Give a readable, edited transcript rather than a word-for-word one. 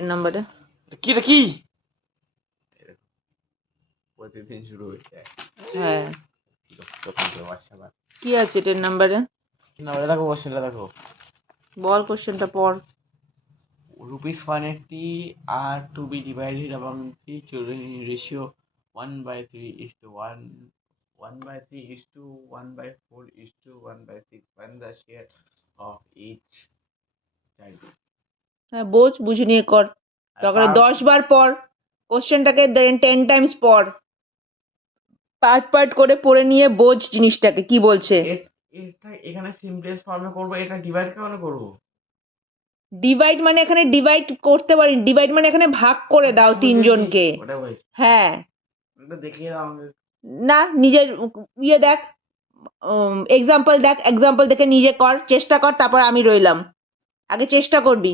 এর নাম্বারে এটা কি প্রতিদিন শুরু হয়েছে হ্যাঁ আবার কি আছে এটার নাম্বারে? না দেখো কোশ্চেনটা দেখো বল কোশ্চেনটা পড়। rupees 180 are to be divided among three children in ratio 1/3:1, 1/3:1/4:1/6. Find the share of each child. হ্যাঁ বোঝ, বুঝে নিয়ে কর। তারপরে 10 বার পড় কোশ্চেনটাকে, 10 টাইমস পড়, পার্ট করে পড়ে নিয়ে বোঝ জিনিসটাকে কি বলছে। এটা এখানে সিম্পলেস্ট ফর্মে করব, এটা ডিভাইড কেমন করব? ডিভাইড মানে এখানে ডিভাইড করতে পারি, ডিভাইড মানে এখানে ভাগ করে দাও তিনজনকে। ওটা বলছি, হ্যাঁ এটা দেখিয়ে দাও আমাকে। না, নিজের ইয়ে দেখ, এক্সাম্পল দেখ, এক্সাম্পল দেখে নিজে কর, চেষ্টা কর, তারপর আমি রইলাম। আগে চেষ্টা করবি।